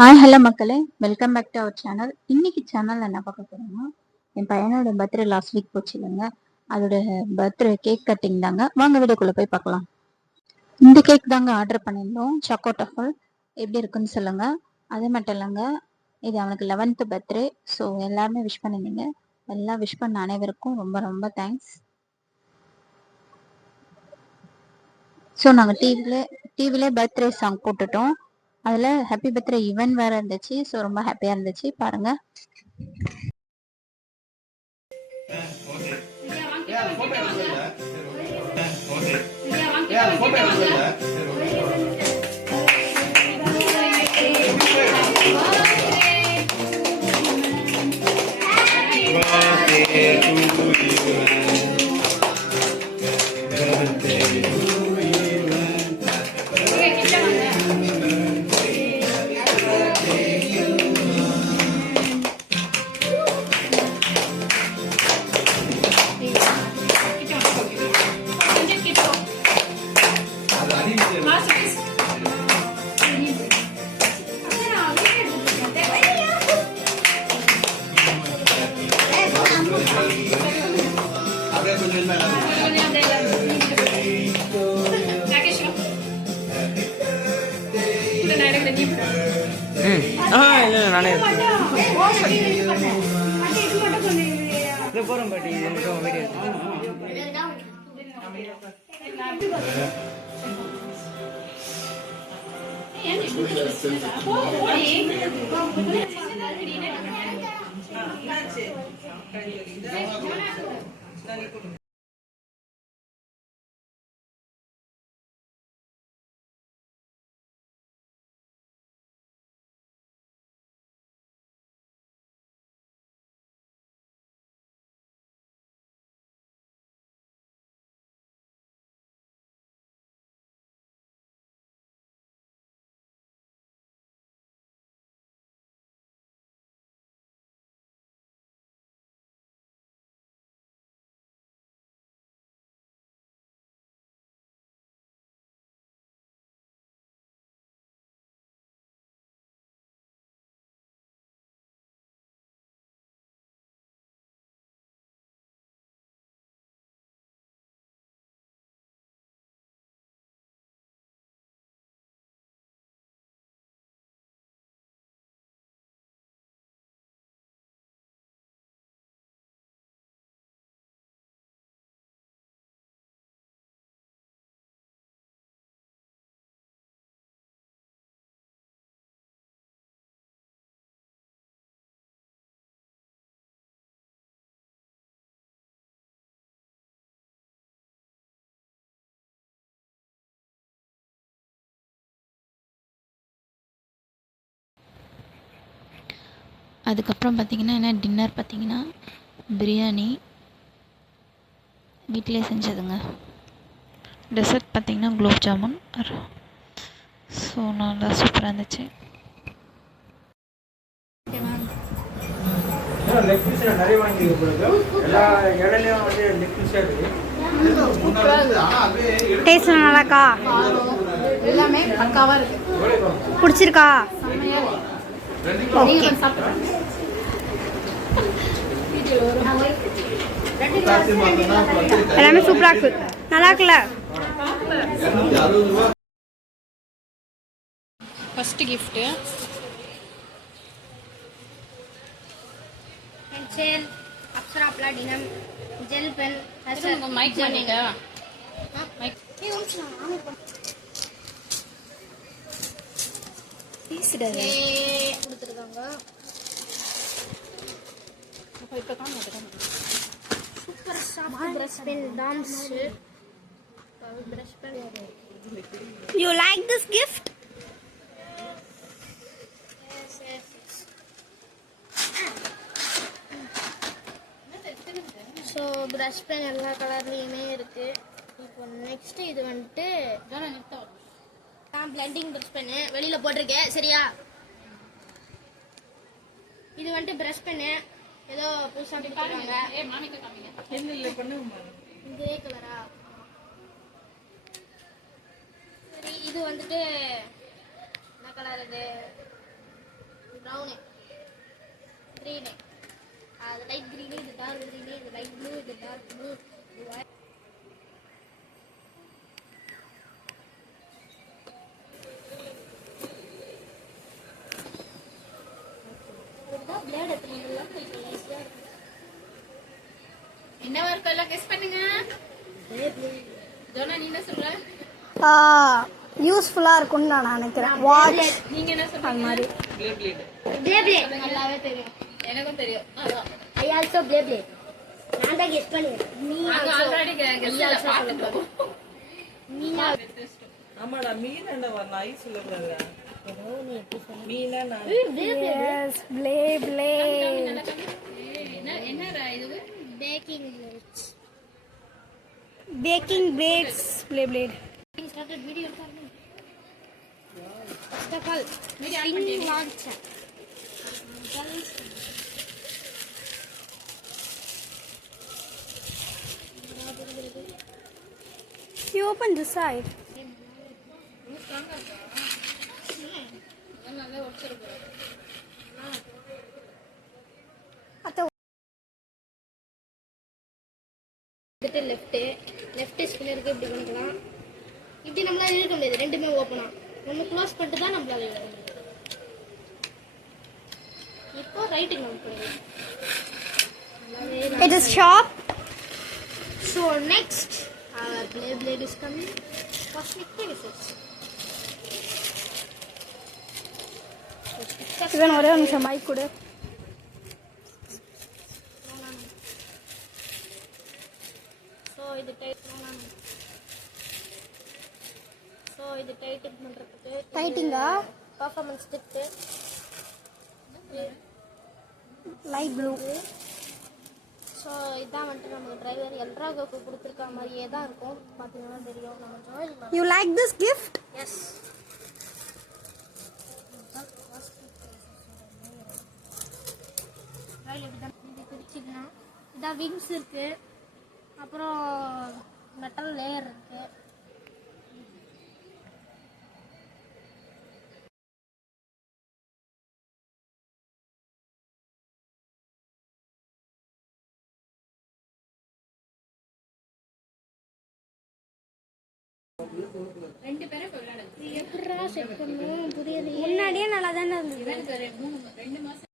Hi hello மக்களே, welcome back to our channel. இன்னைக்கு channel என்ன பார்க்க போறோம்னா, என் பையனோட பர்த்டே லாஸ்ட் வீக் போச்சு இல்லைங்க, அதோட பர்த்டே கேக் கட்டிங் தாங்க. வாங்க வீடியோக்குள்ள போய் பார்க்கலாம். இந்த கேக் தாங்க ஆர்டர் பண்ணியிருந்தோம். சாக்கோ டஃபல் எப்படி இருக்குன்னு சொல்லுங்க. அது மட்டும் இல்லைங்க, இது அவனுக்கு 11th பர்த்டே. ஸோ எல்லாருமே விஷ் பண்ணிருந்தீங்க. எல்லாம் விஷ் பண்ண அனைவருக்கும் ரொம்ப ரொம்ப தேங்க்ஸ். ஸோ நாங்கள் டிவிலே பர்த்டே சாங் போட்டுட்டோம். அதில் ஹாப்பி பர்த்டே ஈவென்ட் வேறு இருந்துச்சு. ஸோ ரொம்ப ஹாப்பியாக இருந்துச்சு. பாருங்கள். நானே போறேன் பாட்டி. இது மட்டும் வீடியோ அதுக்கப்புறம் பார்த்திங்கன்னா என்ன டின்னர் பார்த்திங்கன்னா பிரியாணி வீட்டிலே செஞ்சதுங்க. டெசர்ட் பார்த்திங்கன்னா குலோப் ஜாமுன். ஸோ நல்லா சூப்பராக இருந்துச்சு. டேஸ்ட் நல்லாக்கா? எல்லாமே பக்காவா இருக்கு. பிடிச்சிருக்கா? ஓகே. எல்லாமே சூப்பரா இருக்கு. நல்லா இருக்குல்ல? First gift pencil, Apsara platinum, gel pen, உங்க மைக் பண்ணிட்டா மைக் கொடுத்துருக்காங்க. இப்ப காணோம். சூப்பர் சாஃப்ட் பிரஷ் பென் டாம்ஸ். Brush pen. You like this gift? So brush pen எல்லா கலர்லேயுமே இருக்கு. இப்போ நெக்ஸ்ட் இது வந்துட்டு நான் பிளெண்டிங் ப்ரஷ் பென்னு வெளியில் போட்டிருக்கேன். சரியா? இது வந்துட்டு ப்ரஷ் பென்னு ஏதோ புதுசாக கொடுத்துருக்காங்க. கிரே கலரா? சரி, இது வந்துட்டு என்ன கலர்? இது க்ரீனு, அது லைட் க்ரீனு, இது டார்க் க்ரீனு, இது லைட் ப்ளூ, இது டார்க் ப்ளூ. பிளேட் எடுத்துக்கலாம், இப்போ ஈஸியாக இருக்கும். என்ன ஒர்க் எல்லாம் கெஸ் பண்ணுங்க. ஜோனா நீ என்ன சொல்ற? யூஸ்ஃபுல்லா இருக்கும்னு நான் நினைக்கிறேன். வாட்ச் நீங்க என்ன சொல்றீங்க? அந்த மாதிரி. பிளேட் நல்லாவே தெரியும். எனக்கும் தெரியும். அதான். I also played. நான் தான் கெஸ் பண்ணுவேன். நீ நாங்க ஆல்ரெடி கெஸ் பார்த்துட்டோம். ஆமாடா மீன் வரணும் ஐஸ் சொல்லக்கூடாதுடா மீனா நான் எஸ் ப்ளே என்னடா இது? Baking plates. Baking plates plate. Started video recording. First of all, spin launcher. You open this side. நல்லா ஒர்க் அத்த எடுத்து லெஃப்ட் ஸ்பின்னருக்கு இப்படி பண்ணிக்கலாம். இப்படி நம்மளால இழுக்க முடியாது, ரெண்டுமே ஓப்பனா. நம்ம க்ளோஸ் பண்ணிட்டு தான் நம்மளால இழுக்க முடியும். இப்போ ரைட்டுக்கு நம்ம போயிடலாம். It is sharp. So next, our blade is coming. Cosmic Pegasus. இவன் ஒரே ஒரு நிமிஷம் மைக் கொடு. இது டைட்டிங் பண்றதுக்கு டைட்டிங்கா? Performance tips. Light blue. So இதான் வந்துட்டு நம்ம டிரைவர் எல்ட்ராகோக்கு கொடுத்துருக்க மாதிரியே தான் இருக்கும். பார்த்தீங்கன்னா தெரியும். நம்ம Joel You like this gift? Yes Joel இப்படி தான் இது பிரிச்சுக்கலாம். இதான் விங்ஸ் இருக்கு, அப்புறம் மெட்டல் லேயர் இருக்கு. ரெண்டு பேரும் விளையாடுங்க. எப்படா செட் பண்ணும் புரியுது. முன்னாடியே நல்லா தானே இருந்தது. எனக்கு 2 மாசம்